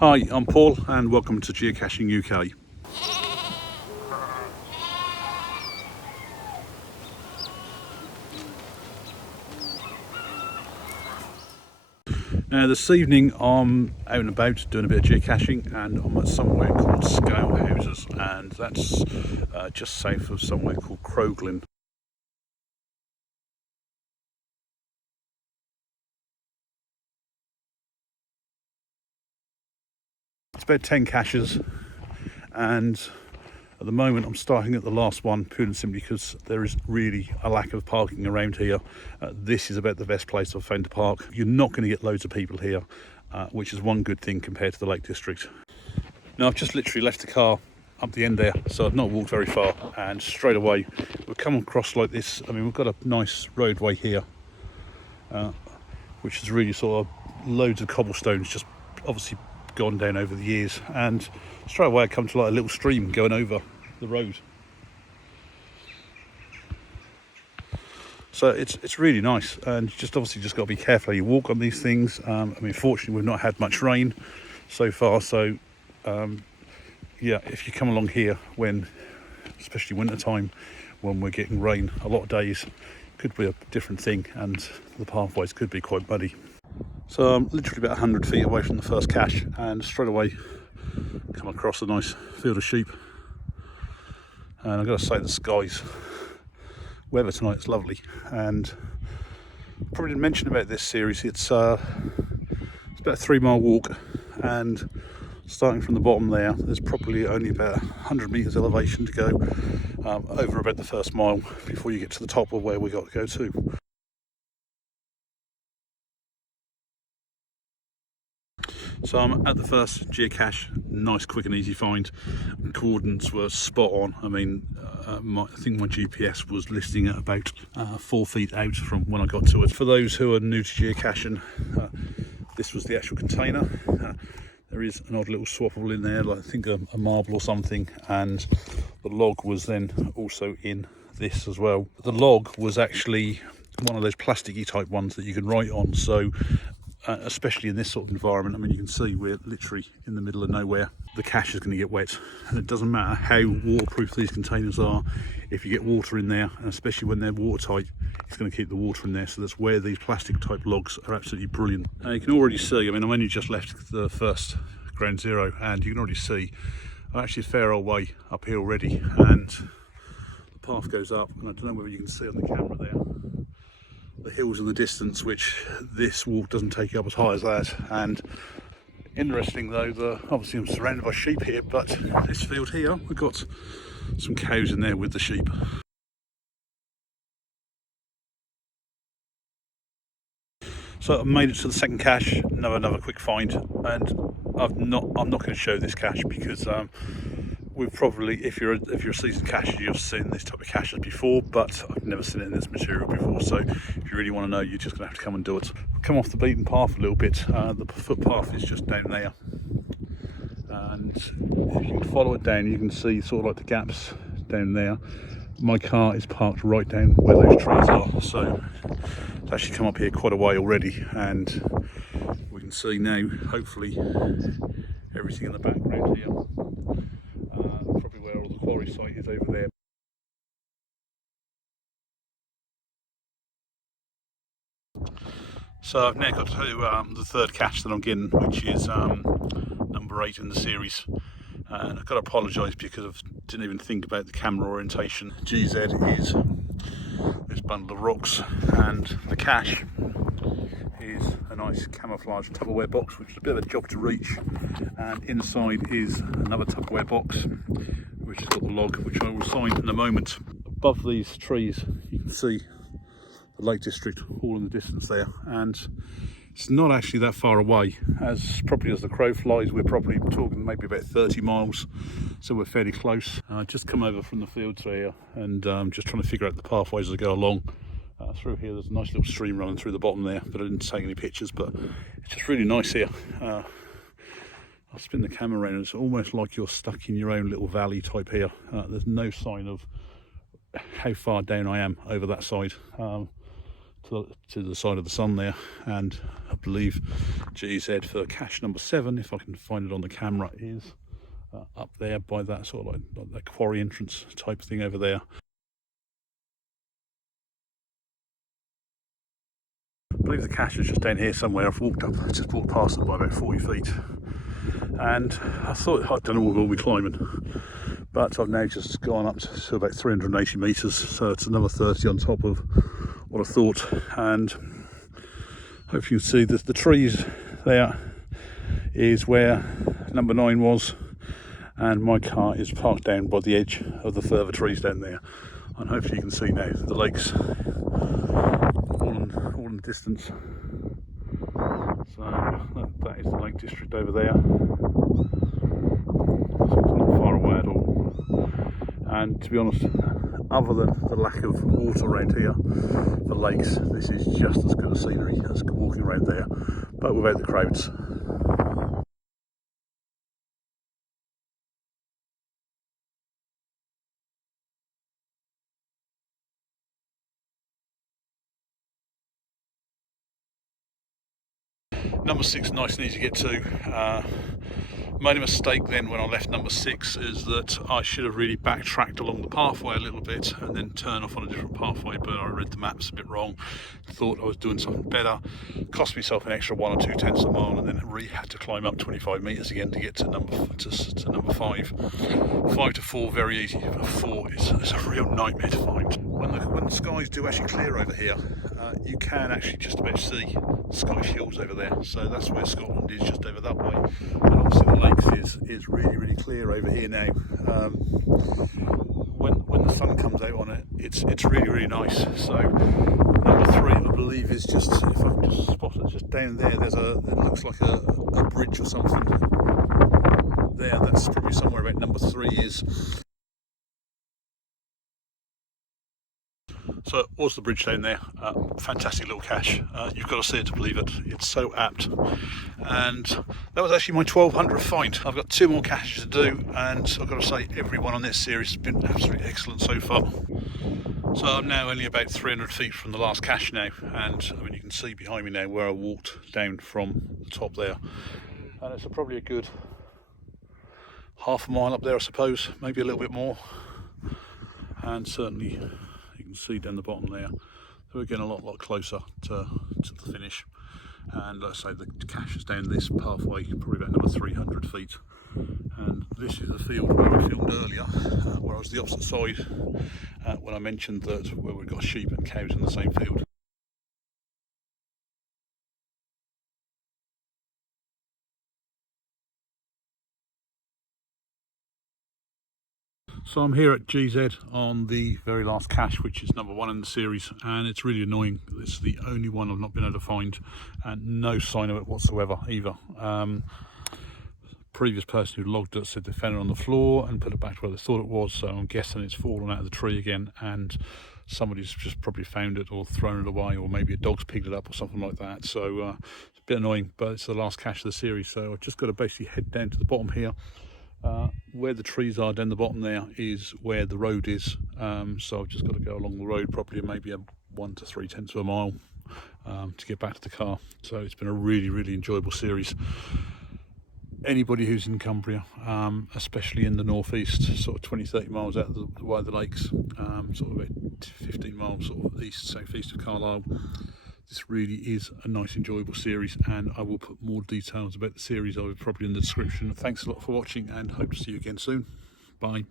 Hi, I'm Paul and welcome to Geocaching UK. Now this evening I'm out and about doing a bit of geocaching and I'm at somewhere called Scalehouses, and that's just south of somewhere called Carlisle. It's about 10 caches, and at the moment I'm starting at the last one purely and simply because there is really a lack of parking around here. This is about the best place I've found to park. You're not going to get loads of people here, which is one good thing compared to the Lake District. Now I've just literally left the car up the end there, so I've not walked very far, and straight away we've come across like this. I mean, we've got a nice roadway here, which is really sort of loads of cobblestones just obviously gone down over the years, and straight away I come to like a little stream going over the road. So it's really nice, and just obviously just got to be careful how you walk on these things. I mean, fortunately we've not had much rain so far, so yeah, if you come along here when, especially winter time, when we're getting rain a lot of days, could be a different thing, and the pathways could be quite muddy. So I'm literally about 100 feet away from the first cache, and straight away come across a nice field of sheep. And I've got to say, the skies, weather tonight is lovely. And probably didn't mention about this series, it's about a 3-mile walk, and starting from the bottom there's probably only about 100 metres elevation to go over about the first mile before you get to the top of where we got to go to. So I'm at the first geocache, nice, quick and easy find. Coordinates were spot on. I mean, I think my GPS was listing at about 4 feet out from when I got to it. For those who are new to geocaching, this was the actual container. There is an odd little swappable in there, like I think a marble or something, and the log was then also in this as well. The log was actually one of those plasticky type ones that you can write on, so especially in this sort of environment, I mean, you can see we're literally in the middle of nowhere. The cache is going to get wet, and it doesn't matter how waterproof these containers are. If you get water in there, and especially when they're watertight, it's going to keep the water in there. So that's where these plastic type logs are absolutely brilliant. You can already see, I mean, I've only just left the first ground zero, and you can already see I'm actually a fair old way up here already, and the path goes up, and I don't know whether you can see on the camera there the hills in the distance, which this walk doesn't take up as high as that. And interesting though, obviously I'm surrounded by sheep here, but this field here, we've got some cows in there with the sheep. So I've made it to the second cache, another quick find, and I'm not going to show this cache because we've probably, if you're a seasoned cacher, you've seen this type of caches before, but I've never seen it in this material before. So if you really want to know, you're just going to have to come and do it. Come off the beaten path a little bit. The footpath is just down there, and if you can follow it down, you can see sort of like the gaps down there. My car is parked right down where those trees are, so it's actually come up here quite a way already, and we can see now, hopefully, everything in the background here. Probably where all the quarry site is over there. So I've now got to the third cache that I'm getting, which is number 8 in the series. And I've got to apologise because I didn't even think about the camera orientation. GZ is this bundle of rocks, and the cache is a nice camouflage Tupperware box, which is a bit of a jog to reach. And inside is another Tupperware box, which has got the log, which I will sign in a moment. Above these trees, you can see the Lake District all in the distance there, and it's not actually that far away. As probably as the crow flies, we're probably talking maybe about 30 miles, so we're fairly close. Just come over from the fields here, and just trying to figure out the pathways as I go along. Through here there's a nice little stream running through the bottom there, but I didn't take any pictures, but it's just really nice here. I'll spin the camera around, and it's almost like you're stuck in your own little valley type here. There's no sign of how far down I am over that side. to the side of the sun there, and I believe GZ for cache number 7, if I can find it on the camera, is up there by that sort of like that quarry entrance type of thing over there. I believe the cache is just down here somewhere. I've just walked past it by about 40 feet, and I thought, I don't know what we'll be climbing, but I've now just gone up to about 380 metres, so it's another 30 on top of what I thought. And hope you can see that the trees there is where number 9 was, and my car is parked down by the edge of the further trees down there. And hopefully you can see now the lakes all in the distance. So that is the Lake District over there. So it's not far away at all. And to be honest, other than the lack of water around here, the lakes, this is just as good a scenery as walking around there, but without the crowds. Number 6, nice and easy to get to. Made a mistake then when I left number 6, is that I should have really backtracked along the pathway a little bit and then turned off on a different pathway, but I read the maps a bit wrong, thought I was doing something better, cost myself an extra 1 or 2 tenths of a mile, and then really had to climb up 25 metres again to get to number 5. 5 to 4 very easy, but 4 is a real nightmare to find. When the skies do actually clear over here, you can actually just about see Scottish hills over there, so that's where Scotland is, just over that way. And obviously the lakes is really clear over here now. When the sun comes out on it, it's really nice. So number 3, I believe, is just, if I can just spot it, just down there. It looks like a bridge or something there. That's probably somewhere about number 3 is. So it was the bridge down there. Fantastic little cache. You've got to see it to believe it. It's so apt. And that was actually my 1200th find. I've got 2 more caches to do, and I've got to say everyone on this series has been absolutely excellent so far. So I'm now only about 300 feet from the last cache now, and I mean, you can see behind me now where I walked down from the top there, and it's probably a good half a mile up there, I suppose, maybe a little bit more. And certainly you can see down the bottom there, so we're getting a lot closer to the finish. And let's say the cache is down this pathway, probably about another 300 feet. And this is the field where I filmed earlier, where I was the opposite side, when I mentioned that where we've got sheep and cows in the same field. So I'm here at GZ on the very last cache, which is number 1 in the series, and it's really annoying. It's the only one I've not been able to find, and no sign of it whatsoever either. Previous person who logged it said they found it on the floor and put it back to where they thought it was, so I'm guessing it's fallen out of the tree again, and somebody's just probably found it or thrown it away, or maybe a dog's picked it up or something like that. So it's a bit annoying, but it's the last cache of the series, so I've just got to basically head down to the bottom here. Where the trees are down the bottom there is where the road is, so I've just got to go along the road probably maybe a 1 to 3 tenths of a mile to get back to the car. So it's been a really enjoyable series. Anybody who's in Cumbria, especially in the northeast, sort of 20-30 miles out of the way of the lakes, sort of about 15 miles sort of southeast of Carlisle, this really is a nice enjoyable series, and I will put more details about the series probably in the description. Thanks a lot for watching, and hope to see you again soon. Bye.